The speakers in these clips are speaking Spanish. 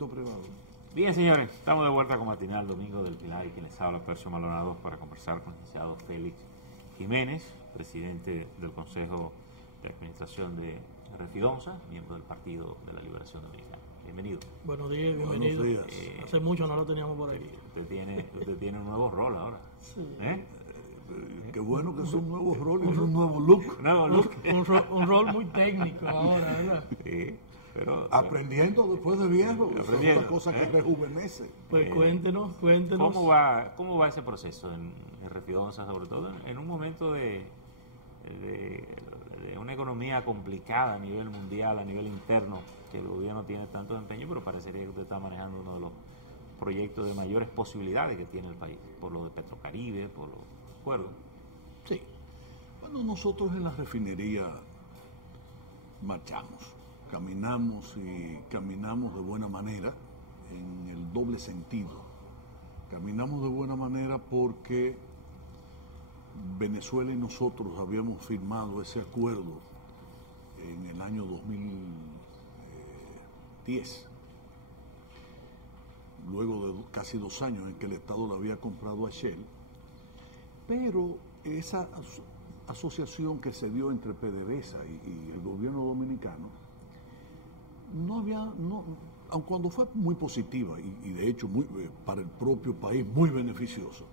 sector privado. Bien, señores, estamos de vuelta con Matinal Domingo del Pilar y quien les habla, Percio Maldonado, para conversar con el licenciado Félix Jiménez, presidente del Consejo de Administración de Refidonza, miembro del Partido de la Liberación Dominicana. Bienvenido. Buenos días, bienvenido. Buenos días. Hace mucho no lo teníamos por aquí. Usted tiene un nuevo rol ahora. Sí. Qué bueno que son nuevos roles, un nuevo look. Nuevo look. Un rol muy técnico ahora, ¿verdad? Sí, pero Aprendiendo después de viejo, es Aprendiendo, una cosa que rejuvenece. Pues cuéntenos. ¿cómo va ese proceso en Refidonza, sobre todo en un momento de una economía complicada a nivel mundial, a nivel interno, que el gobierno tiene tanto empeño, pero parecería que usted está manejando uno de los proyectos de mayores posibilidades que tiene el país, por lo de Petrocaribe, por los acuerdos? Sí. Bueno, nosotros en la refinería marchamos, caminamos de buena manera, en el doble sentido. Caminamos de buena manera porque Venezuela y nosotros habíamos firmado ese acuerdo en el año 2010, luego de casi 2 años en que el Estado lo había comprado a Shell, pero esa asociación que se dio entre PDVSA y el gobierno dominicano, aun cuando fue muy positiva y de hecho para el propio país muy beneficioso,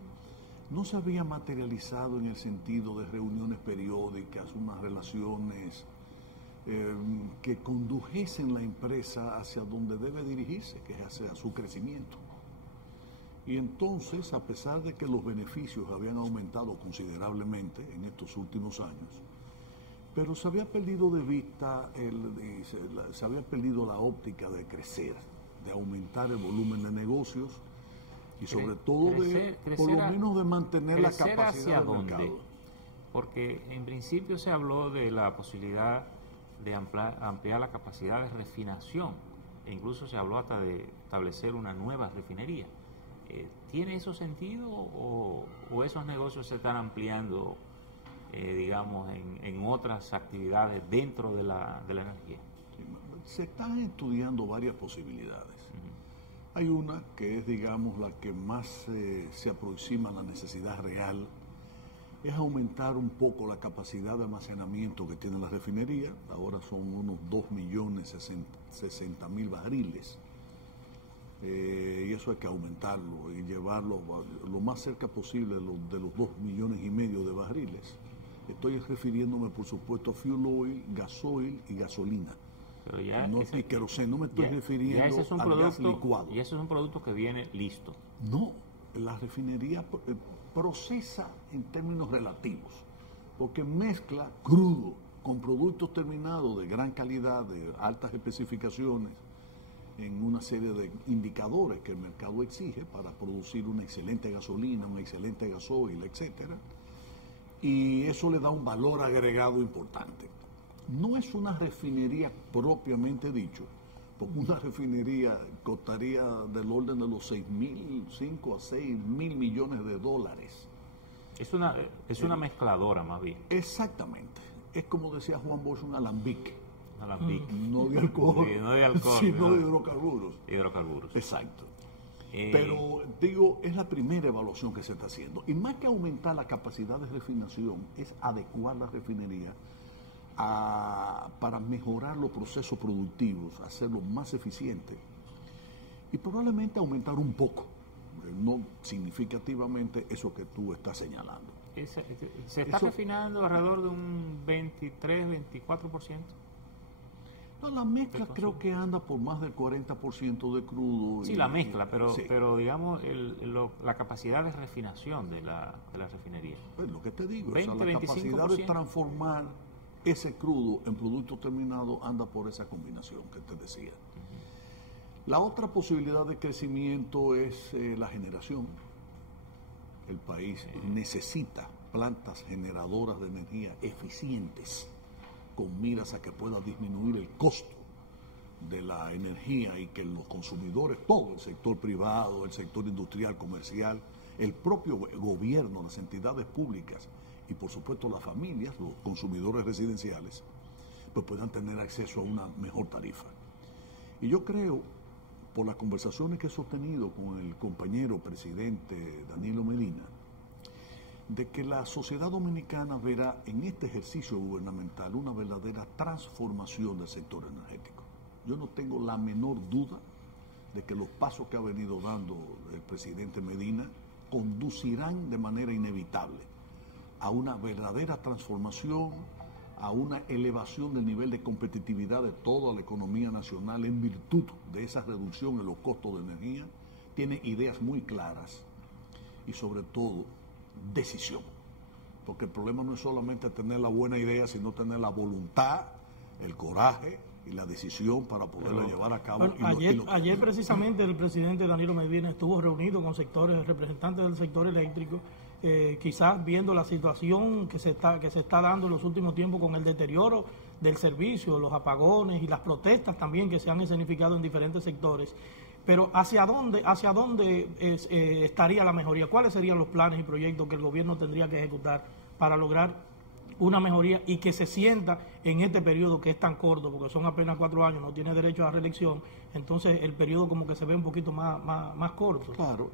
no se había materializado en el sentido de reuniones periódicas, unas relaciones que condujesen la empresa hacia donde debe dirigirse, que es hacia su crecimiento. Y entonces, a pesar de que los beneficios habían aumentado considerablemente en estos últimos años, pero se había perdido de vista, se había perdido la óptica de crecer, de aumentar el volumen de negocios y sobre todo por lo menos de mantener la capacidad del mercado. Porque en principio se habló de la posibilidad de ampliar la capacidad de refinación, e incluso se habló hasta de establecer una nueva refinería. ¿Tiene eso sentido o esos negocios se están ampliando, digamos, en otras actividades dentro de la energía? Se están estudiando varias posibilidades. Hay una que es, digamos, la que más se aproxima a la necesidad real, es aumentar un poco la capacidad de almacenamiento que tiene la refinería. Ahora son unos 2.060.000 barriles. Y eso hay que aumentarlo y llevarlo lo más cerca posible de los 2,5 millones de barriles. Estoy refiriéndome, por supuesto, a fuel oil, gasoil y gasolina. Pero ya no me estoy refiriendo al gas licuado. Y ese es un producto que viene listo. No, la refinería procesa en términos relativos, porque mezcla crudo con productos terminados de gran calidad, de altas especificaciones, en una serie de indicadores que el mercado exige para producir una excelente gasolina, un excelente gasoil, etcétera, y eso le da un valor agregado importante. No es una refinería propiamente dicho, porque una refinería costaría del orden de los 5 a 6 mil millones de dólares. Es una mezcladora más bien. Exactamente. Es como decía Juan Bosch, un alambique. No de alcohol, sino de hidrocarburos. Hidrocarburos. Exacto. Pero digo, es la primera evaluación que se está haciendo. Y más que aumentar la capacidad de refinación, es adecuar la refinería para mejorar los procesos productivos, hacerlos más eficientes y probablemente aumentar un poco, no significativamente, eso que tú estás señalando. ¿Se está refinando alrededor de un 23-24%? No, la mezcla creo que anda por más del 40% de crudo. Sí, la mezcla, pero, sí. pero digamos la capacidad de refinación de la refinería. Pues lo que te digo, la capacidad de transformar ese crudo en producto terminado anda por esa combinación que te decía. La otra posibilidad de crecimiento es la generación. El país necesita plantas generadoras de energía eficientes, con miras a que pueda disminuir el costo de la energía y que los consumidores, todo el sector privado, el sector industrial, comercial, el propio gobierno, las entidades públicas y por supuesto las familias, los consumidores residenciales, pues puedan tener acceso a una mejor tarifa. Y yo creo, por las conversaciones que he sostenido con el compañero presidente Danilo Medina, de que la sociedad dominicana verá en este ejercicio gubernamental una verdadera transformación del sector energético. Yo no tengo la menor duda de que los pasos que ha venido dando el presidente Medina conducirán de manera inevitable a una verdadera transformación, a una elevación del nivel de competitividad de toda la economía nacional en virtud de esa reducción en los costos de energía. Tiene ideas muy claras y sobre todo decisión, porque el problema no es solamente tener la buena idea, sino tener la voluntad, el coraje y la decisión para poderla llevar a cabo. Bueno, ayer precisamente el presidente Danilo Medina estuvo reunido con representantes del sector eléctrico, quizás viendo la situación que se está dando en los últimos tiempos con el deterioro del servicio, los apagones y las protestas también que se han escenificado en diferentes sectores. Pero ¿hacia dónde estaría la mejoría? ¿Cuáles serían los planes y proyectos que el gobierno tendría que ejecutar para lograr una mejoría y que se sienta en este periodo que es tan corto, porque son apenas 4 años, no tiene derecho a reelección, entonces el periodo como que se ve un poquito más corto? Claro,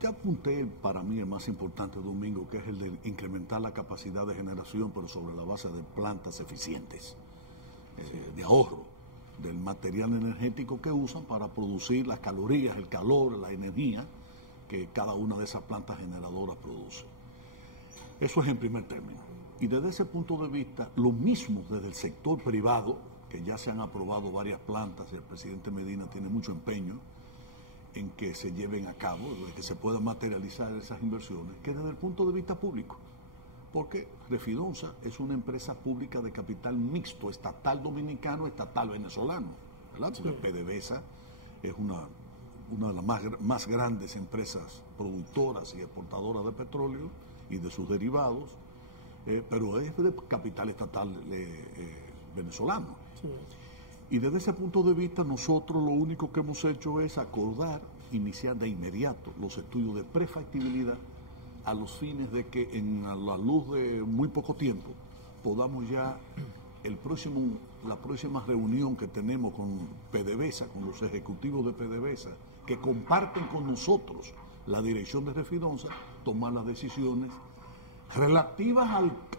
ya apunté para mí el más importante, Domingo, que es el de incrementar la capacidad de generación, pero sobre la base de plantas eficientes, de ahorro del material energético que usan para producir las calorías, el calor, la energía que cada una de esas plantas generadoras produce. Eso es en primer término. Y desde ese punto de vista, lo mismo desde el sector privado, que ya se han aprobado varias plantas y el presidente Medina tiene mucho empeño en que se lleven a cabo, de que se puedan materializar esas inversiones, que desde el punto de vista público. Porque Refidonza es una empresa pública de capital mixto, estatal dominicano, estatal venezolano, ¿verdad? Porque PDVSA es una de las más grandes empresas productoras y exportadoras de petróleo y de sus derivados, pero es de capital estatal venezolano. Sí. Y desde ese punto de vista nosotros lo único que hemos hecho es acordar, iniciar de inmediato los estudios de prefactibilidad a los fines de que en la luz de muy poco tiempo podamos ya la próxima reunión que tenemos con PDVSA, con los ejecutivos de PDVSA, que comparten con nosotros la dirección de Refidonza, tomar las decisiones relativas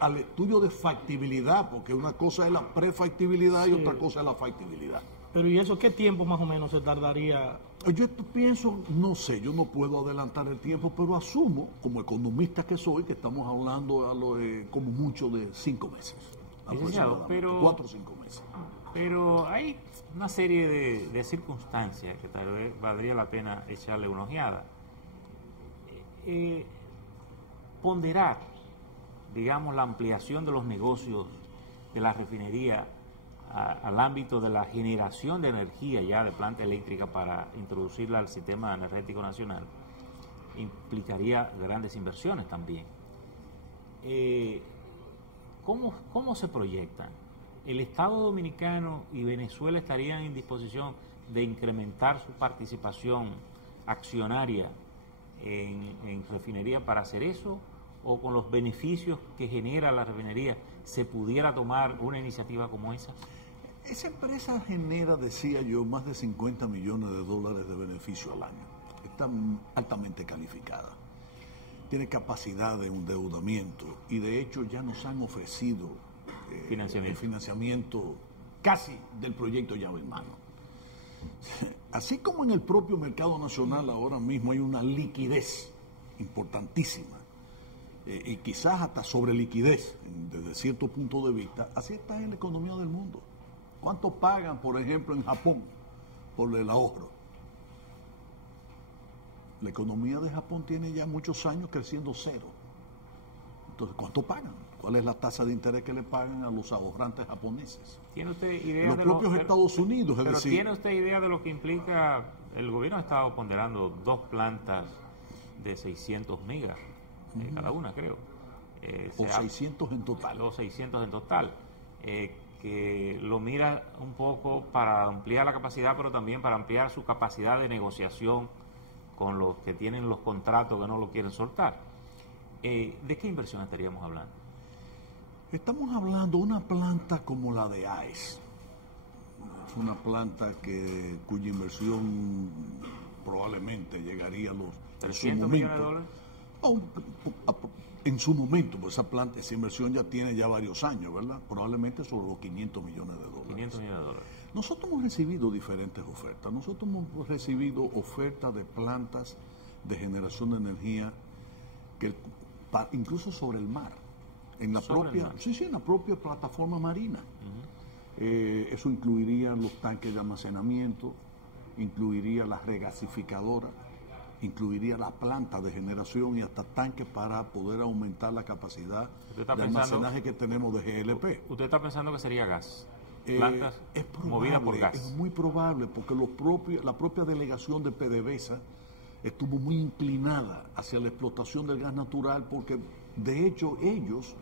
al estudio de factibilidad, porque una cosa es la prefactibilidad y otra cosa es la factibilidad. Pero ¿y eso qué tiempo más o menos se tardaría? Yo pienso, no sé, yo no puedo adelantar el tiempo, pero asumo, como economista que soy, que estamos hablando como mucho de 5 meses. Pero 4 o 5 meses. Pero hay una serie de circunstancias que tal vez valdría la pena echarle una ojeada. Ponderar, digamos, la ampliación de los negocios de la refinería al ámbito de la generación de energía ya de planta eléctrica para introducirla al sistema energético nacional implicaría grandes inversiones también. ¿Cómo se proyectan? ¿El Estado Dominicano y Venezuela estarían en disposición de incrementar su participación accionaria en refinería para hacer eso? ¿O con los beneficios que genera la refinería se pudiera tomar una iniciativa como esa? Esa empresa genera, decía yo, más de 50 millones de dólares de beneficio al año. Está altamente calificada. Tiene capacidad de endeudamiento y de hecho ya nos han ofrecido el financiamiento casi del proyecto llave en mano. Así como en el propio mercado nacional ahora mismo hay una liquidez importantísima y quizás hasta sobre liquidez desde cierto punto de vista, así está en la economía del mundo. ¿Cuánto pagan, por ejemplo, en Japón por el ahorro? La economía de Japón tiene ya muchos años creciendo cero. Entonces, ¿cuánto pagan? ¿Cuál es la tasa de interés que le pagan a los ahorrantes japoneses? ¿Tiene usted idea los propios Estados Unidos? Pero ¿tiene usted idea de lo que implica? El gobierno ha estado ponderando 2 plantas de 600 megas, cada una, creo. O 600 en total. O 600 en total. Que lo mira un poco para ampliar la capacidad, pero también para ampliar su capacidad de negociación con los que tienen los contratos que no lo quieren soltar. ¿De qué inversión estaríamos hablando? Estamos hablando de una planta como la de AES, una planta cuya inversión probablemente llegaría a los 300 millones de dólares. En su momento, pues esa inversión ya tiene ya varios años, ¿verdad? Probablemente sobre los 500 millones de dólares. 500 millones de dólares. Nosotros hemos recibido diferentes ofertas. Nosotros hemos recibido ofertas de plantas de generación de energía incluso sobre el mar, en la propia plataforma marina. Eso incluiría los tanques de almacenamiento, incluiría las regasificadoras, incluiría la planta de generación y hasta tanques para poder aumentar la capacidad de almacenaje que tenemos de GLP. ¿Usted está pensando que sería gas? Plantas movidas por gas. Es muy probable, porque la propia delegación de PDVSA estuvo muy inclinada hacia la explotación del gas natural, porque de hecho ellos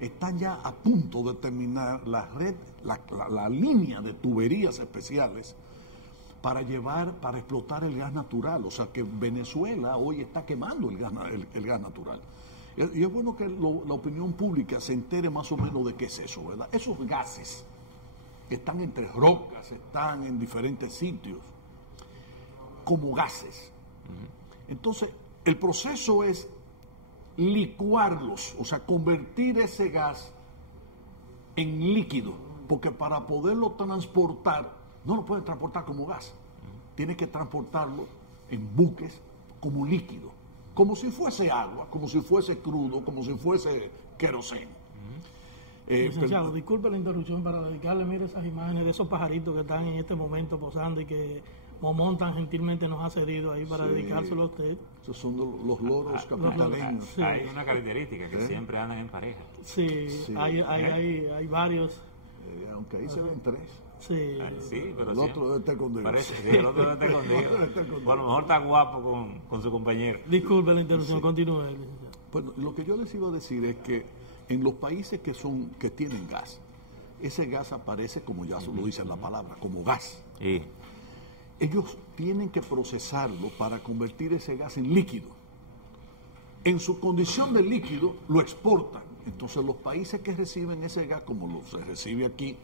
están ya a punto de terminar la línea de tuberías especiales para explotar el gas natural. O sea que Venezuela hoy está quemando el gas natural. Y es bueno que la opinión pública se entere más o menos de qué es eso, ¿verdad? Esos gases que están entre rocas, están en diferentes sitios, como gases. Entonces, el proceso es licuarlos, o sea, convertir ese gas en líquido, porque para poderlo transportar, no lo pueden transportar como gas, tiene que transportarlo en buques como líquido, como si fuese agua, como si fuese crudo, como si fuese queroseno. Licenciado, disculpe la interrupción para dedicarle, mire, esas imágenes de esos pajaritos que están en este momento posando y que Momón tan gentilmente nos ha cedido ahí para dedicárselo a usted. Esos son los loros capitaleños. Sí. Hay una característica que siempre andan en pareja. Sí. Hay varios. Aunque ahí se ven tres. Sí, pero el otro debe estar escondido. El otro debe estar escondido. Bueno, a lo mejor está guapo con su compañero. Disculpe la interrupción, continúe. Bueno, lo que yo les iba a decir es que en los países que tienen gas, ese gas aparece, como ya lo dice la palabra, como gas. Sí. Ellos tienen que procesarlo para convertir ese gas en líquido. En su condición de líquido, lo exportan. Entonces los países que reciben ese gas, como se recibe aquí,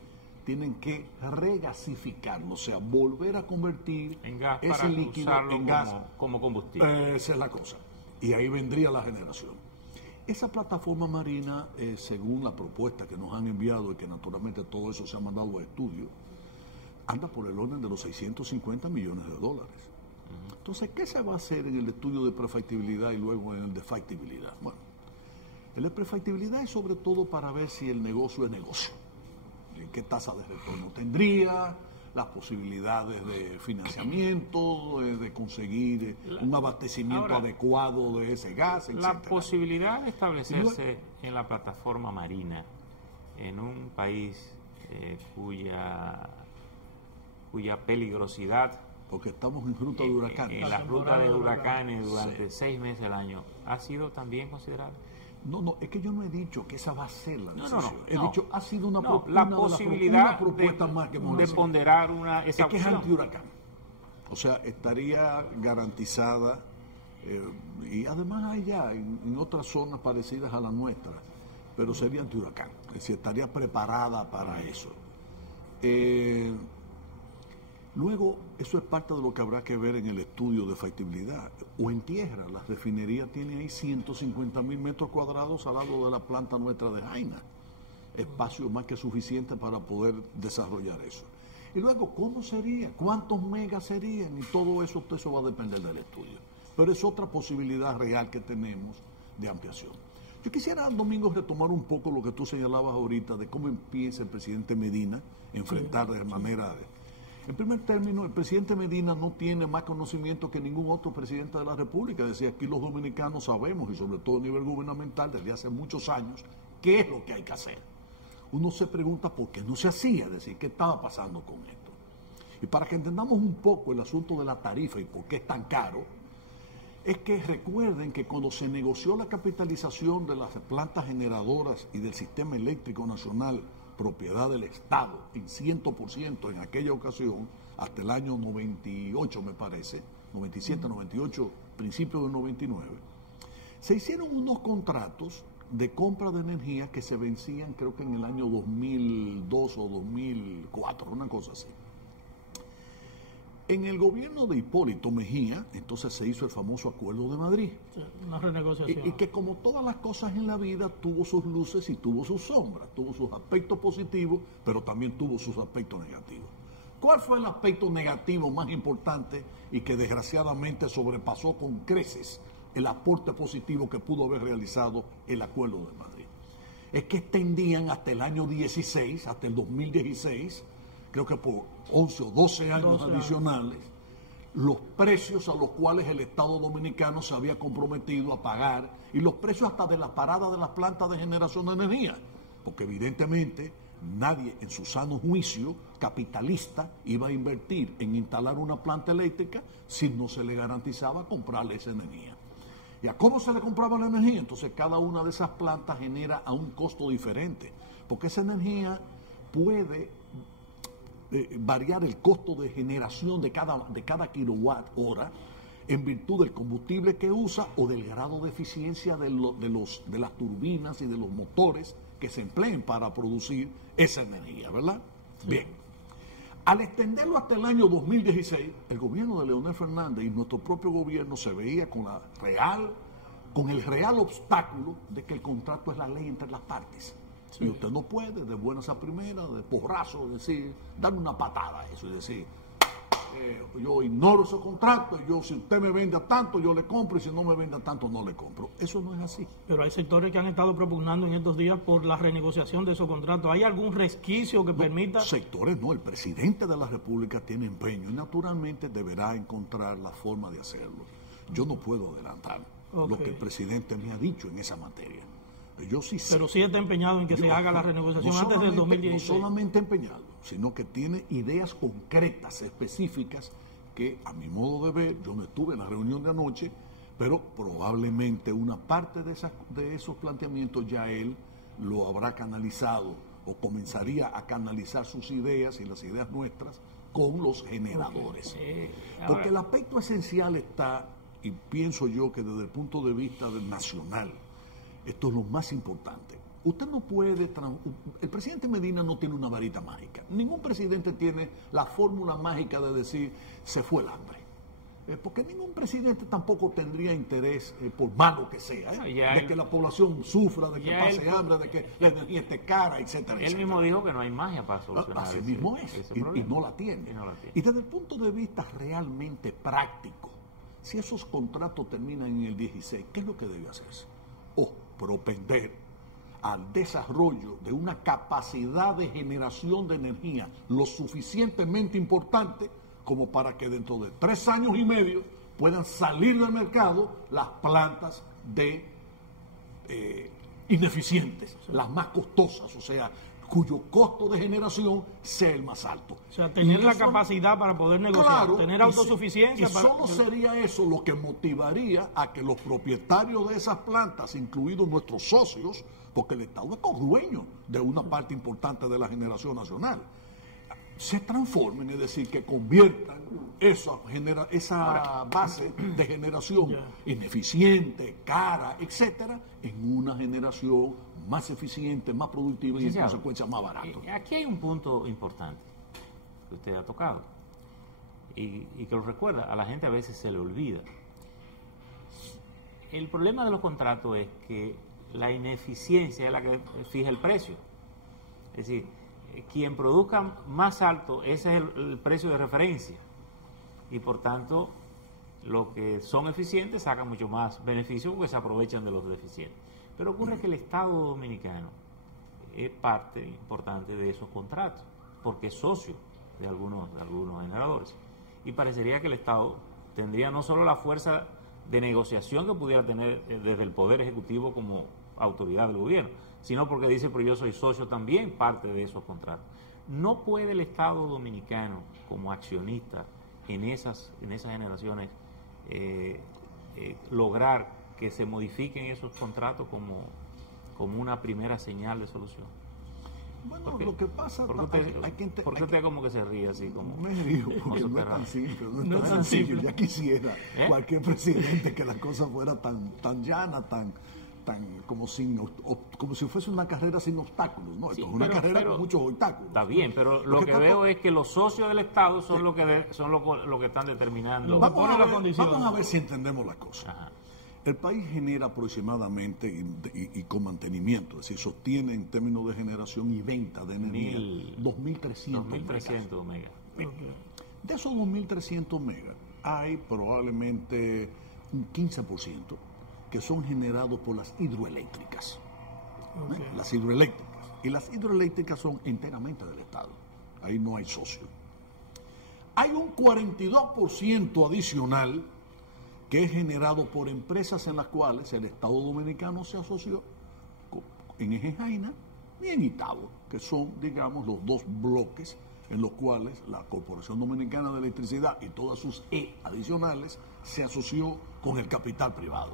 tienen que regasificarlo, o sea, volver a convertir en gas ese para líquido en gas como combustible. Esa es la cosa. Y ahí vendría la generación. Esa plataforma marina, según la propuesta que nos han enviado y que naturalmente todo eso se ha mandado a estudio, anda por el orden de los 650 millones de dólares. Entonces, ¿qué se va a hacer en el estudio de prefactibilidad y luego en el de factibilidad? Bueno, el de prefactibilidad es sobre todo para ver si el negocio es negocio, qué tasa de retorno tendría, las posibilidades de financiamiento, de conseguir un abastecimiento adecuado de ese gas, etc. La posibilidad de establecerse en la plataforma marina en un país cuya peligrosidad, porque estamos en ruta de huracanes, en la ruta de huracanes durante 6 meses al año, ha sido también considerable. No, es que yo no he dicho que esa va a ser la decisión. He dicho, ha sido una posibilidad propuesta más que hemos de ponderar esa opción. Es que es anti-huracán. O sea, estaría garantizada, y además hay ya en otras zonas parecidas a la nuestra, pero sería anti-huracán. Es decir, estaría preparada para eso. Luego, eso es parte de lo que habrá que ver en el estudio de factibilidad. O en tierra, la refinería tiene ahí 150.000 metros cuadrados al lado de la planta nuestra de Jaina. Espacio más que suficiente para poder desarrollar eso. Y luego, ¿cómo sería? ¿Cuántos megas serían? Y todo eso va a depender del estudio. Pero es otra posibilidad real que tenemos de ampliación. Yo quisiera, Domingo, retomar un poco lo que tú señalabas ahorita de cómo empieza el presidente Medina a enfrentar de manera... En primer término, el presidente Medina no tiene más conocimiento que ningún otro presidente de la República. Decía, aquí los dominicanos sabemos, y sobre todo a nivel gubernamental, desde hace muchos años, qué es lo que hay que hacer. Uno se pregunta por qué no se hacía, es decir, qué estaba pasando con esto. Y para que entendamos un poco el asunto de la tarifa y por qué es tan caro, es que recuerden que cuando se negoció la capitalización de las plantas generadoras y del sistema eléctrico nacional, propiedad del Estado en 100% en aquella ocasión, hasta el año 98 me parece, 97, 98, principios del 99, se hicieron unos contratos de compra de energía que se vencían creo que en el año 2002 o 2004, una cosa así. En el gobierno de Hipólito Mejía, entonces se hizo el famoso Acuerdo de Madrid. Sí, una renegociación. Y que como todas las cosas en la vida, tuvo sus luces y tuvo sus sombras, tuvo sus aspectos positivos, pero también tuvo sus aspectos negativos. ¿Cuál fue el aspecto negativo más importante y que desgraciadamente sobrepasó con creces el aporte positivo que pudo haber realizado el Acuerdo de Madrid? Es que extendían hasta el año 16, hasta el 2016, creo que por 11 o 12 años adicionales, los precios a los cuales el Estado Dominicano se había comprometido a pagar, y los precios hasta de la parada de las plantas de generación de energía, porque evidentemente nadie en su sano juicio capitalista iba a invertir en instalar una planta eléctrica si no se le garantizaba comprarle esa energía. ¿Y a cómo se le compraba la energía? Entonces cada una de esas plantas genera a un costo diferente, porque esa energía puede variar el costo de generación de cada kilowatt hora en virtud del combustible que usa o del grado de eficiencia de las turbinas y de los motores que se empleen para producir esa energía, ¿verdad? Sí. Bien. Al extenderlo hasta el año 2016, el gobierno de Leonel Fernández y nuestro propio gobierno se veía con el real obstáculo de que el contrato es la ley entre las partes. Sí. Y usted no puede, de buenas a primeras, de porrazo, decir, darme una patada a eso y decir, yo ignoro ese contrato, si usted me vende a tanto, yo le compro, y si no me vende a tanto, no le compro. Eso no es así. Pero hay sectores que han estado propugnando en estos días por la renegociación de esos contratos. ¿Hay algún resquicio que permita? Sectores no, el presidente de la República tiene empeño y naturalmente deberá encontrar la forma de hacerlo. Yo no puedo adelantar lo que el presidente me ha dicho en esa materia. Yo sí sé. Pero sí está empeñado en que se haga la renegociación antes del 2016. No solamente empeñado, sino que tiene ideas concretas, específicas, que a mi modo de ver, yo no estuve en la reunión de anoche, pero probablemente una parte de esos planteamientos ya él lo habrá canalizado o comenzaría a canalizar sus ideas y las ideas nuestras con los generadores. Porque el aspecto esencial está, y pienso yo que desde el punto de vista nacional, esto es lo más importante. Usted no puede... El presidente Medina no tiene una varita mágica. Ningún presidente tiene la fórmula mágica de decir, se fue el hambre. Porque ningún presidente tampoco tendría interés, por malo que sea, de que la población sufra, de que pase hambre, de que la energía esté cara, etcétera. Él mismo dijo que no hay magia para solucionar así mismo es, y no la tiene. Y desde el punto de vista realmente práctico, si esos contratos terminan en el 16, ¿qué es lo que debe hacerse? Propender al desarrollo de una capacidad de generación de energía lo suficientemente importante como para que dentro de 3 años y medio puedan salir del mercado las plantas ineficientes, las más costosas, o sea, cuyo costo de generación sea el más alto. O sea, tener la capacidad para poder negociar, tener autosuficiencia. Y solo sería eso lo que motivaría a que los propietarios de esas plantas, incluidos nuestros socios, porque el Estado es codueño de una parte importante de la generación nacional, se transformen, es decir, que conviertan esa base de generación ineficiente, cara, etcétera, en una generación más eficiente, más productiva y en consecuencia más barato. Aquí hay un punto importante que usted ha tocado y que lo recuerda, a la gente a veces se le olvida. El problema de los contratos es que la ineficiencia es la que fija el precio. Es decir, quien produzca más alto, ese es el precio de referencia. Y por tanto, los que son eficientes sacan mucho más beneficio porque se aprovechan de los deficientes. Pero ocurre que el Estado Dominicano es parte importante de esos contratos, porque es socio de algunos generadores. Y parecería que el Estado tendría no solo la fuerza de negociación que pudiera tener desde el Poder Ejecutivo como autoridad del gobierno, sino porque dice, pero yo soy socio también parte de esos contratos. No puede el Estado Dominicano, como accionista en esas generaciones, lograr que se modifiquen esos contratos como una primera señal de solución. Bueno, lo que pasa... ¿Por qué usted como que se ríe así? Como, me río, porque no es tan simple. No es tan simple. Ya quisiera cualquier presidente que la cosa fuera tan llana, tan como si fuese una carrera sin obstáculos, ¿no? Sí, esto es una carrera con muchos obstáculos. Está bien, pero lo que veo es que los socios del Estado son lo que están determinando. Vamos a ver si entendemos la cosa. Ajá. El país genera aproximadamente, y con mantenimiento, es decir, sostiene en términos de generación y venta de energía 2.300 megas. De esos 2.300 megas, hay probablemente un 15% que son generados por las hidroeléctricas. Las hidroeléctricas. Y las hidroeléctricas son enteramente del Estado. Ahí no hay socio. Hay un 42% adicional que es generado por empresas en las cuales el Estado Dominicano se asoció en Eje Jaina y en Itabo, que son, digamos, los dos bloques en los cuales la Corporación Dominicana de Electricidad y todas sus adicionales se asoció con el capital privado.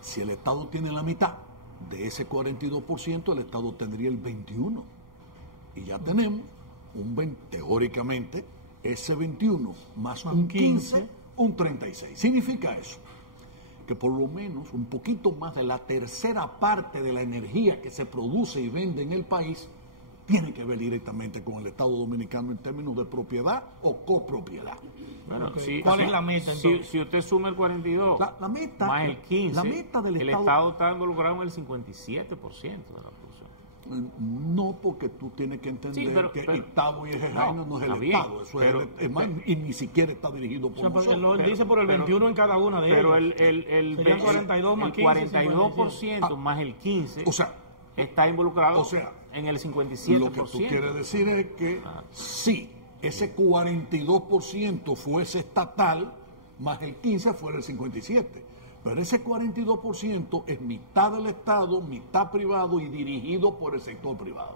Si el Estado tiene la mitad de ese 42%, el Estado tendría el 21%. Y ya tenemos teóricamente, ese 21 más un 15, un 36. Significa eso, que por lo menos un poquito más de la tercera parte de la energía que se produce y vende en el país tiene que ver directamente con el Estado Dominicano en términos de propiedad o copropiedad. Bueno, ¿cuál es la meta entonces? Si usted suma el 42 la meta, más el 15, la meta del el Estado está involucrado en el 57% de la producción. No, porque tú tienes que entender que Itabo y Eje Jaina no es el bien, Estado, eso es más, y ni siquiera está dirigido por nosotros. Él dice por el 21 en cada una de ellas. Pero el 42 más 15, 42% más el 15 está involucrado en el 57%. Lo que tú quieres decir es que si ese 42% fuese estatal, más el 15 fuera el 57%. Pero ese 42% es mitad del Estado, mitad privado y dirigido por el sector privado,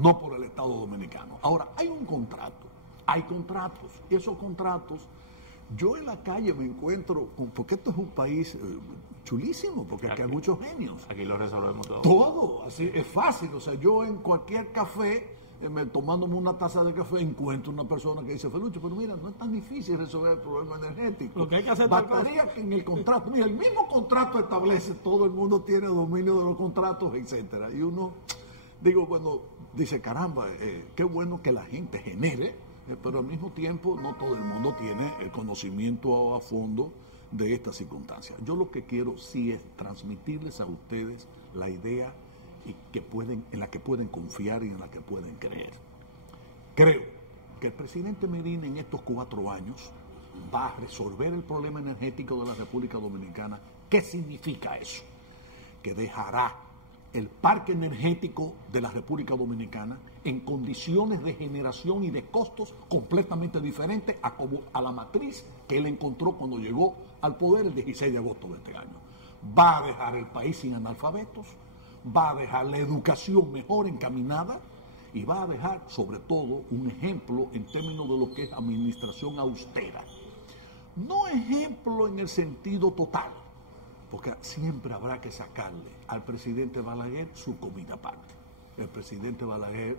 no por el Estado Dominicano. Ahora, hay un contrato, hay contratos, y esos contratos, yo en la calle me encuentro, porque esto es un país chulísimo, porque aquí hay muchos genios. Aquí lo resolvemos todo. Todo, así es fácil, o sea, yo en cualquier café, tomándome una taza de café, encuentro una persona que dice, Felucho, pero mira, no es tan difícil resolver el problema energético. Lo que hay que hacer bastaría que en el contrato, mira, el mismo contrato establece, todo el mundo tiene dominio de los contratos, etcétera. Y uno, dice, caramba, qué bueno que la gente genere, pero al mismo tiempo no todo el mundo tiene el conocimiento a fondo de estas circunstancias. Yo lo que quiero sí es transmitirles a ustedes la idea en la que pueden confiar y en la que pueden creer. Creo que el presidente Medina en estos 4 años va a resolver el problema energético de la República Dominicana. ¿Qué significa eso? Que dejará el parque energético de la República Dominicana en condiciones de generación y de costos completamente diferentes a la matriz que él encontró cuando llegó al poder el 16 de agosto de este año. Va a dejar el país sin analfabetos, va a dejar la educación mejor encaminada y va a dejar, sobre todo, un ejemplo en términos de lo que es administración austera. No ejemplo en el sentido total, porque siempre habrá que sacarle al presidente Balaguer su comida aparte. El presidente Balaguer,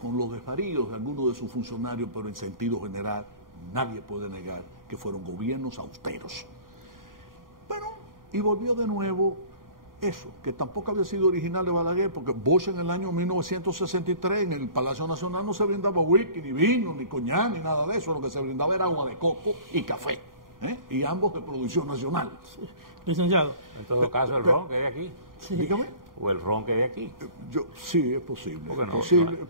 con los desvaríos de algunos de sus funcionarios, pero en sentido general, nadie puede negar que fueron gobiernos austeros. Y volvió de nuevo eso, que tampoco había sido original de Balaguer, porque Bosch en el año 1963 en el Palacio Nacional no se brindaba whisky, ni vino, ni coñac, ni nada de eso. Lo que se brindaba era agua de coco y café, y ambos de producción nacional. Licenciado. En todo caso, el ron que hay aquí. Sí. Dígame. O el ron que hay aquí. Sí, es posible.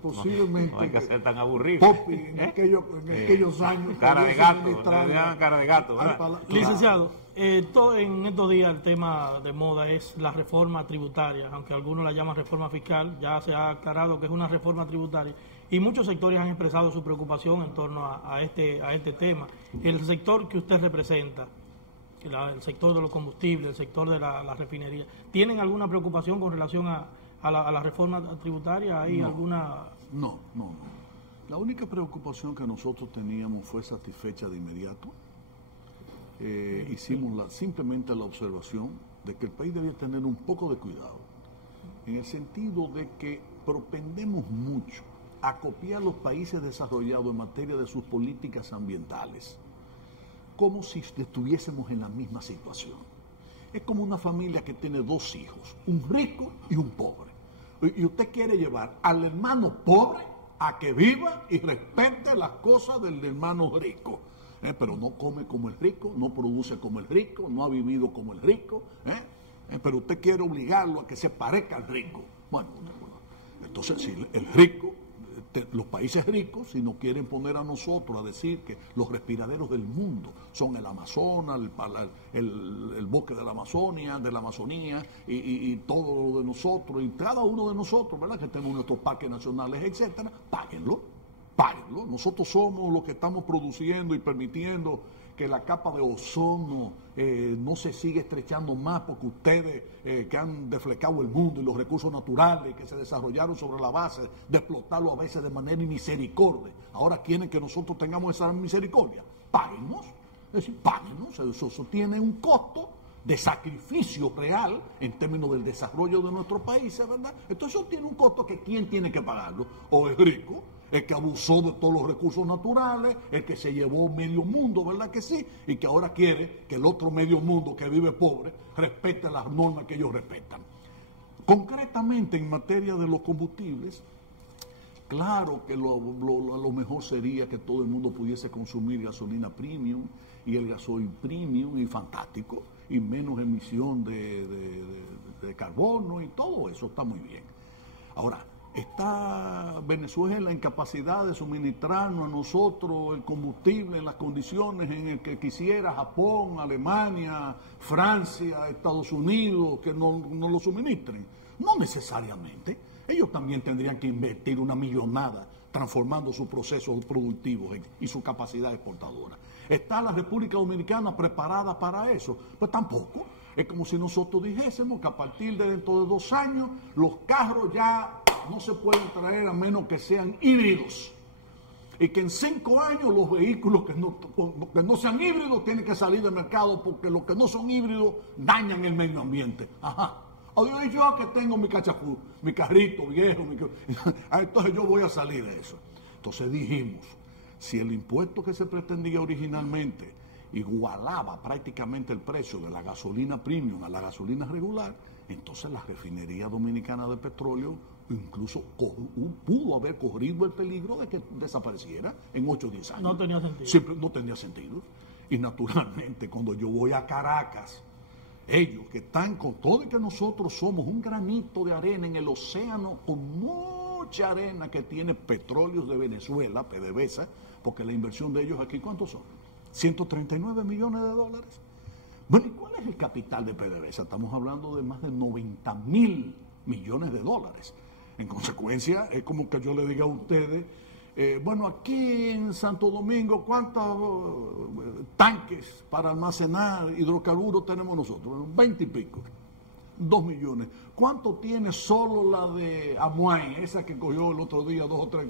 Posiblemente. No hay que ser tan aburrido. Popi, en aquellos años. Cara de gato. Cara de gato, ¿verdad? Licenciado, en estos días el tema de moda es la reforma tributaria, aunque algunos la llaman reforma fiscal, ya se ha aclarado que es una reforma tributaria y muchos sectores han expresado su preocupación en torno a este tema. El sector que usted representa, el sector de los combustibles, el sector de la refinería, ¿tienen alguna preocupación con relación a la reforma tributaria? ¿Hay alguna...? No. La única preocupación que nosotros teníamos fue satisfecha de inmediato. Hicimos simplemente la observación de que el país debía tener un poco de cuidado, en el sentido de que propendemos mucho a copiar los países desarrollados en materia de sus políticas ambientales, como si estuviésemos en la misma situación. es como una familia que tiene dos hijos, un rico y un pobre. Y usted quiere llevar al hermano pobre a que viva y respete las cosas del hermano rico. Pero no come como el rico, no produce como el rico, no ha vivido como el rico. Pero usted quiere obligarlo a que se parezca al rico. Bueno, entonces si el rico, los países ricos, si nos quieren poner a nosotros a decir que los respiraderos del mundo son el Amazonas, el bosque de la Amazonía y todo lo de nosotros, y cada uno de nosotros, ¿verdad?, que tenemos nuestros parques nacionales, etcétera, páguenlo. Nosotros somos los que estamos produciendo y permitiendo que la capa de ozono no se siga estrechando más, porque ustedes que han deflecado el mundo y los recursos naturales que se desarrollaron sobre la base de explotarlo a veces de manera misericordia, ahora quieren que nosotros tengamos esa misericordia. Páguenos, es decir, páguenos, eso tiene un costo de sacrificio real en términos del desarrollo de nuestros países, ¿verdad? Entonces eso tiene un costo que ¿quién tiene que pagarlo? O el rico, el que abusó de todos los recursos naturales, el que se llevó medio mundo, ¿verdad que sí? Y que ahora quiere que el otro medio mundo que vive pobre respete las normas que ellos respetan. Concretamente, en materia de los combustibles, claro que lo mejor sería que todo el mundo pudiese consumir gasolina premium y el gasoil premium, y fantástico, y menos emisión de carbono, y todo eso está muy bien. Ahora, ¿está Venezuela en capacidad de suministrarnos a nosotros el combustible en las condiciones en las que quisiera Japón, Alemania, Francia, Estados Unidos, que no lo suministren? No necesariamente. Ellos también tendrían que invertir una millonada transformando sus procesos productivos y su capacidad exportadora. ¿Está la República Dominicana preparada para eso? Pues tampoco. Es como si nosotros dijésemos que a partir de dentro de 2 años los carros ya no se pueden traer a menos que sean híbridos. Y que en 5 años los vehículos que no sean híbridos tienen que salir del mercado, porque los que no son híbridos dañan el medio ambiente. Ajá. Oye, yo que tengo mi cachapú, mi carrito viejo, entonces yo voy a salir de eso. Entonces dijimos, si el impuesto que se pretendía originalmente igualaba prácticamente el precio de la gasolina premium a la gasolina regular, entonces la refinería dominicana de petróleo incluso pudo haber corrido el peligro de que desapareciera en 8 o 10 años. No tenía sentido. Siempre no tenía sentido. Y naturalmente, cuando yo voy a Caracas, ellos que están con todo y que nosotros somos un granito de arena en el océano, con mucha arena que tiene Petróleos de Venezuela, PDVSA, porque la inversión de ellos aquí, ¿cuántos son? 139 millones de dólares. Bueno, ¿y cuál es el capital de PDVSA? Estamos hablando de más de 90.000 millones de dólares. En consecuencia, es como que yo le diga a ustedes, bueno, aquí en Santo Domingo, ¿cuántos tanques para almacenar hidrocarburos tenemos nosotros? 20 y pico, 2 millones. ¿Cuánto tiene solo la de Amuay, esa que cogió el otro día 2 o 3,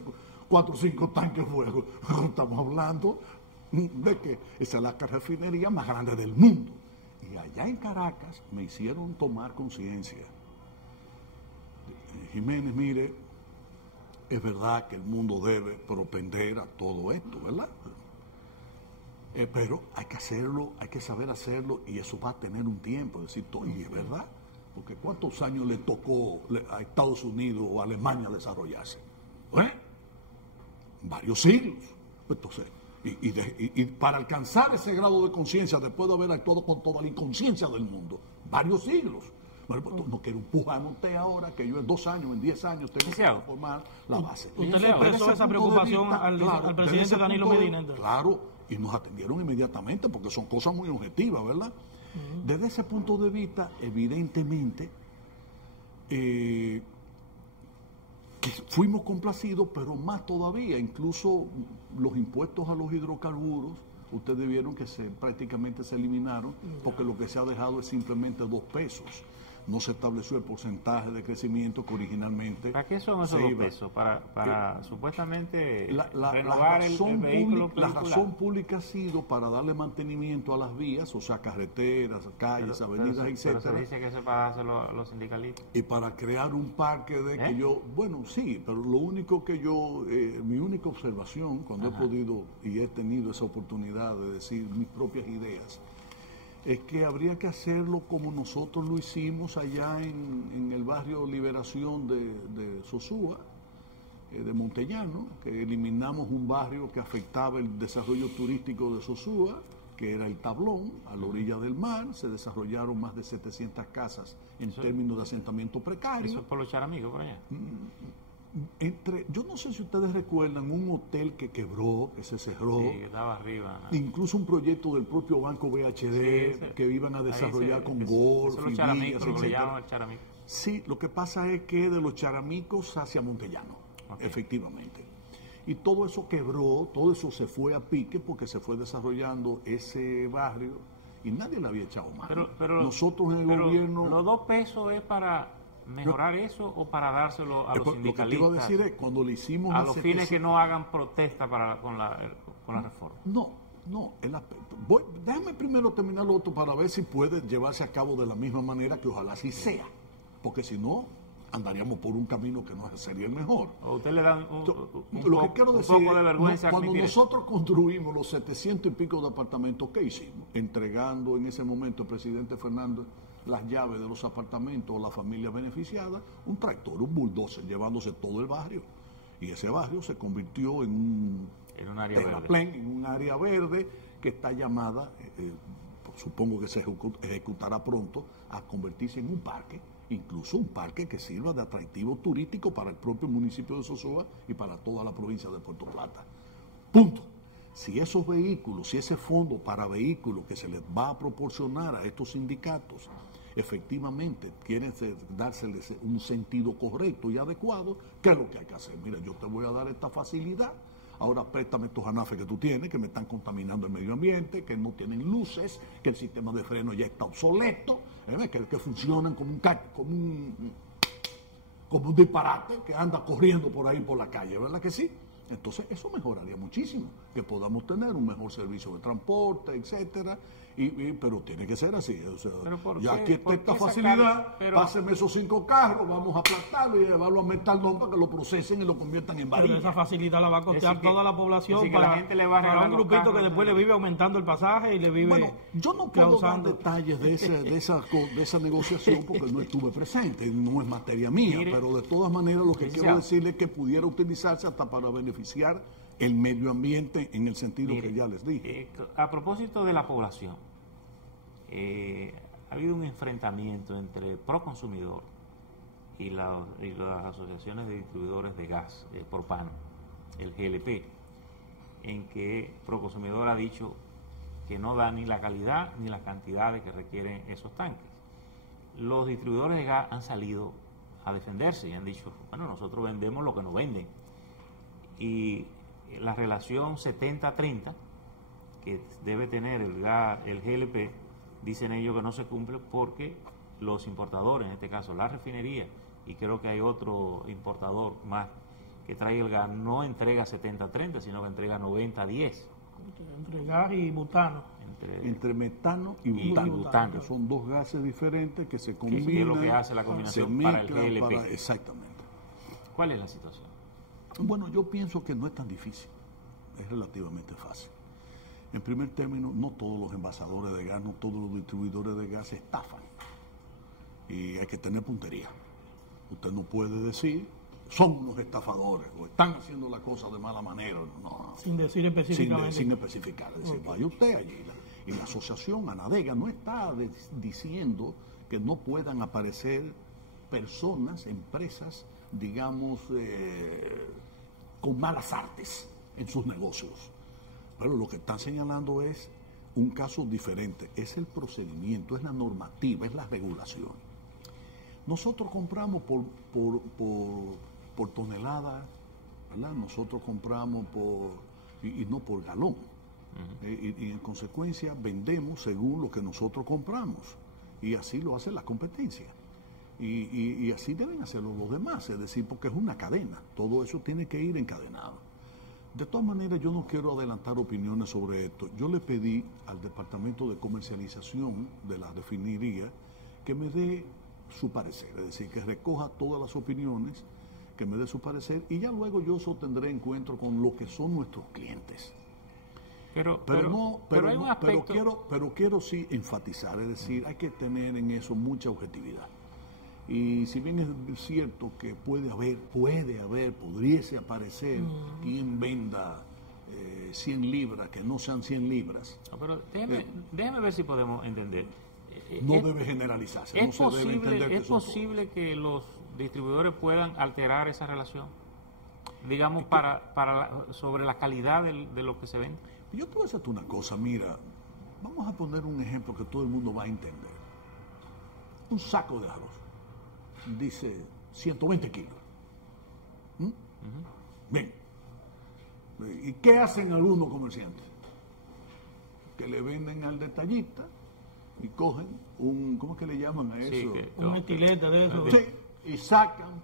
4 o 5 tanques de fuego? Estamos hablando de que esa es la refinería más grande del mundo. Y allá en Caracas me hicieron tomar conciencia. Jiménez, mire, es verdad que el mundo debe propender a todo esto, ¿verdad? Pero hay que hacerlo, hay que saber hacerlo, y eso va a tener un tiempo. Es decir, y es verdad, porque ¿cuántos años le tocó a Estados Unidos o a Alemania desarrollarse? Varios siglos. Entonces, y para alcanzar ese grado de conciencia, después de haber actuado con toda la inconsciencia del mundo, varios siglos. Bueno, pues no quiero empujarme usted ahora, que yo en 2 años, en 10 años tengo que formar la base. ¿Usted le expresó esa preocupación al presidente Danilo Medina? Claro, y nos atendieron inmediatamente, porque son cosas muy objetivas, ¿verdad? Desde ese punto de vista, evidentemente, que fuimos complacidos, pero más todavía, incluso los impuestos a los hidrocarburos, ustedes vieron que prácticamente se eliminaron, porque lo que se ha dejado es simplemente 2 pesos. No se estableció el porcentaje de crecimiento que originalmente... ¿Para qué son esos 2 pesos? Para supuestamente renovar el vehículo. La razón pública ha sido para darle mantenimiento a las vías, o sea, carreteras, calles, avenidas, etcétera. Pero se dice que eso para hacerlo los sindicalistas. Y para crear un parque de que yo... Bueno, sí, pero lo único que yo... mi única observación, cuando he podido y he tenido esa oportunidad de decir mis propias ideas, es que habría que hacerlo como nosotros lo hicimos allá en el barrio Liberación de Sosúa, de Montellano, que eliminamos un barrio que afectaba el desarrollo turístico de Sosúa, que era el Tablón, a la orilla del mar. Se desarrollaron más de 700 casas en términos de asentamiento precario. Eso es por los charamigos, por allá. Yo no sé si ustedes recuerdan un hotel que quebró, que se cerró. Sí, que estaba arriba. Incluso un proyecto del propio Banco BHD que iban a desarrollar con golf y villas, etcétera. Sí, lo que pasa es que de los charamicos hacia Montellano, efectivamente. Y todo eso quebró, todo eso se fue a pique porque se fue desarrollando ese barrio y nadie le había echado mano. Pero nosotros en el gobierno... ¿Los 2 pesos es para mejorar eso o para dárselo a los sindicalistas? Lo que te iba a decir es, cuando le hicimos... A los fines que no hagan protesta con la reforma. No, el aspecto. Déjame primero terminar lo otro para ver si puede llevarse a cabo de la misma manera, que ojalá así sea. Porque si no, andaríamos por un camino que no sería el mejor. ¿O usted le dan un poco de vergüenza? Cuando nosotros construimos los 700 y pico de apartamentos, ¿qué hicimos? Entregando en ese momento el presidente Fernández las llaves de los apartamentos a la familia beneficiada, un tractor, un bulldozer, llevándose todo el barrio. Y ese barrio se convirtió en un área verde que está llamada, supongo que se ejecutará pronto, a convertirse en un parque, incluso un parque que sirva de atractivo turístico para el propio municipio de Sosúa y para toda la provincia de Puerto Plata. Punto. Si esos vehículos, si ese fondo para vehículos que se les va a proporcionar a estos sindicatos efectivamente quieren dárseles un sentido correcto y adecuado, ¿qué es lo que hay que hacer? Mira, yo te voy a dar esta facilidad, ahora préstame estos anafes que tú tienes, que me están contaminando el medio ambiente, que no tienen luces, que el sistema de freno ya está obsoleto, que funcionan como un disparate que anda corriendo por ahí por la calle, ¿verdad que sí? Entonces eso mejoraría muchísimo, que podamos tener un mejor servicio de transporte, etcétera, pero tiene que ser así. O sea, ya aquí está esta facilidad, pásenme esos 5 carros, vamos a aplastarlo y llevarlo a Metalón para que lo procesen y lo conviertan en varilla. Pero esa facilidad la va a costear toda la población para, la gente le va a para un grupito que después le vive aumentando el pasaje y le vive... Bueno, yo no puedo dar detalles de esa negociación porque no estuve presente, no es materia mía, pero de todas maneras lo que quiero decirle es que pudiera utilizarse hasta para beneficiar el medio ambiente en el sentido que ya les dije. A propósito de la población, ha habido un enfrentamiento entre Proconsumidor y las asociaciones de distribuidores de gas, Propano, el GLP, en que Proconsumidor ha dicho que no da ni la calidad ni las cantidades que requieren esos tanques. Los distribuidores de gas han salido a defenderse y han dicho, bueno, nosotros vendemos lo que nos venden. Y la relación 70-30 que debe tener el GLP, dicen ellos que no se cumple porque los importadores, en este caso la refinería, y creo que hay otro importador más que trae el gas, no entrega 70-30, sino que entrega 90-10. Entre gas y butano. Entre metano y butano. Que son 2 gases diferentes que se combinan. ¿Qué es lo que hace la combinación para el GLP? Exactamente. ¿Cuál es la situación? Bueno, yo pienso que no es tan difícil, es relativamente fácil. En primer término, no todos los envasadores de gas, no todos los distribuidores de gas estafan. Y hay que tener puntería. Usted no puede decir, son unos estafadores, o están haciendo la cosa de mala manera. No, sin decir específicamente. Sin especificar. Es decir, vaya usted allí. Y la asociación Anadega no está diciendo que no puedan aparecer personas, empresas, digamos, con malas artes en sus negocios. Pero lo que están señalando es un caso diferente, es el procedimiento, es la normativa, es la regulación. Nosotros compramos por tonelada, ¿verdad? Nosotros compramos y no por galón. Y en consecuencia vendemos según lo que nosotros compramos. Y así lo hace la competencia. Y así deben hacerlo los demás, es decir, porque es una cadena, todo eso tiene que ir encadenado. De todas maneras, yo no quiero adelantar opiniones sobre esto. Yo le pedí al Departamento de Comercialización de la refinería que me dé su parecer, es decir, que recoja todas las opiniones, que me dé su parecer y ya luego yo sostendré encuentro con lo que son nuestros clientes. Pero pero hay un no, aspecto... pero quiero sí enfatizar, es decir, hay que tener en eso mucha objetividad. Y si bien es cierto que pudiese aparecer quien venda 100 libras, que no sean 100 libras. No, pero déjeme ver si podemos entender. No debe generalizarse. ¿Es posible que los distribuidores puedan alterar esa relación? Digamos, sobre la calidad de lo que se vende. Yo te voy a hacerte una cosa, mira, vamos a poner un ejemplo que todo el mundo va a entender. Un saco de arroz dice 120 kilos. Bien. ¿Y qué hacen algunos comerciantes? Que le venden al detallista y cogen ¿cómo es que le llaman a eso? Un estilete de eso. Sí, y sacan.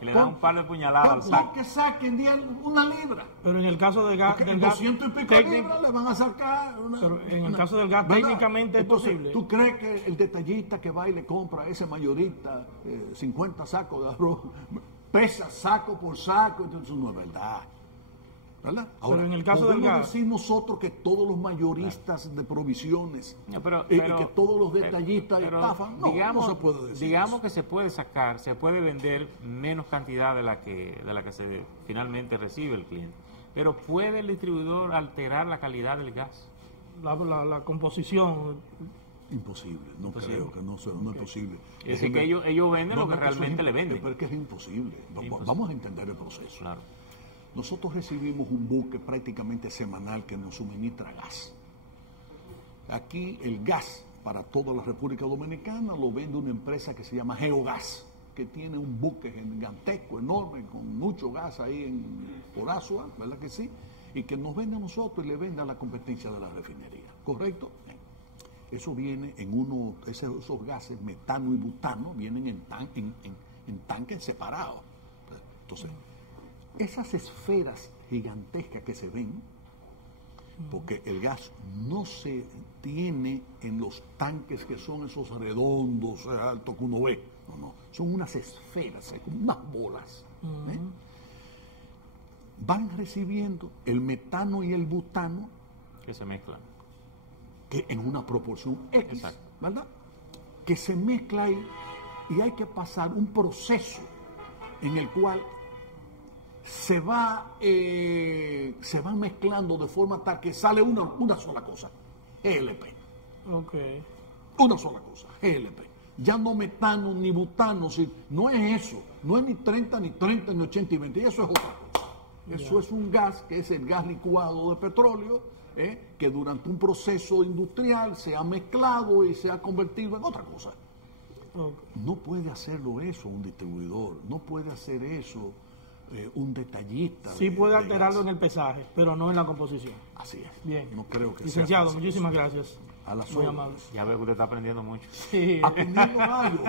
Le dan un par de puñaladas al saco. Que saquen una libra. Pero en el caso del gas, 200 y pico libras le van a sacar pero en el caso del gas, técnicamente es posible. ¿Tú crees que el detallista que va y le compra a ese mayorista 50 sacos de arroz pesa saco por saco? Entonces no es verdad. ¿Verdad? Ahora, pero en el caso del gas, decir nosotros que todos los mayoristas de provisiones que todos los detallistas estafan, no se puede decir. Digamos que se puede sacar, se puede vender menos cantidad de la que se finalmente recibe el cliente, pero ¿puede el distribuidor alterar la calidad del gas? La composición. Imposible, creo que no es posible. Es decir, que ellos venden lo que realmente le venden. Pero es que es imposible. Vamos a entender el proceso. Claro. Nosotros recibimos un buque prácticamente semanal que nos suministra gas. Aquí el gas para toda la República Dominicana lo vende una empresa que se llama Geogas, que tiene un buque gigantesco, enorme, con mucho gas ahí por Asua, ¿verdad que sí? Y que nos vende a nosotros y le vende a la competencia de la refinería, ¿correcto? Eso viene esos gases metano y butano vienen en tanques separados. Entonces, esas esferas gigantescas que se ven, porque el gas no se tiene en los tanques que son esos redondos, altos que uno ve, no, son unas esferas, como unas bolas. Van recibiendo el metano y el butano que se mezclan, que en una proporción X, exacto, ¿verdad? Que se mezcla ahí y hay que pasar un proceso en el cual se va mezclando de forma tal que sale una sola cosa, GLP. Okay. Una sola cosa, GLP. Ya no metano ni butano, no es eso, no es ni 30, ni 80 y 20, eso es otra cosa. Eso es un gas que es el gas licuado de petróleo, que durante un proceso industrial se ha mezclado y se ha convertido en otra cosa. Okay. No puede hacerlo eso un distribuidor, no puede hacer eso un detallista. Sí puede alterarlo en el pesaje, pero no en la composición. Así es. Bien. No creo que licenciado, muchísimas gracias. A las muy horas. amable. Ya veo que usted está aprendiendo mucho. Sí. Aprendiendo algo.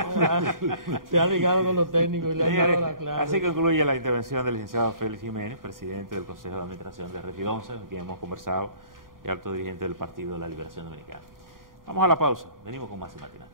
Se ha ligado con los técnicos y le ha dado la clave. Así concluye la intervención del licenciado Félix Jiménez, presidente del Consejo de Administración de Red 11, con quien hemos conversado, y alto dirigente del Partido de la Liberación Dominicana. Vamos a la pausa. Venimos con más y matinal.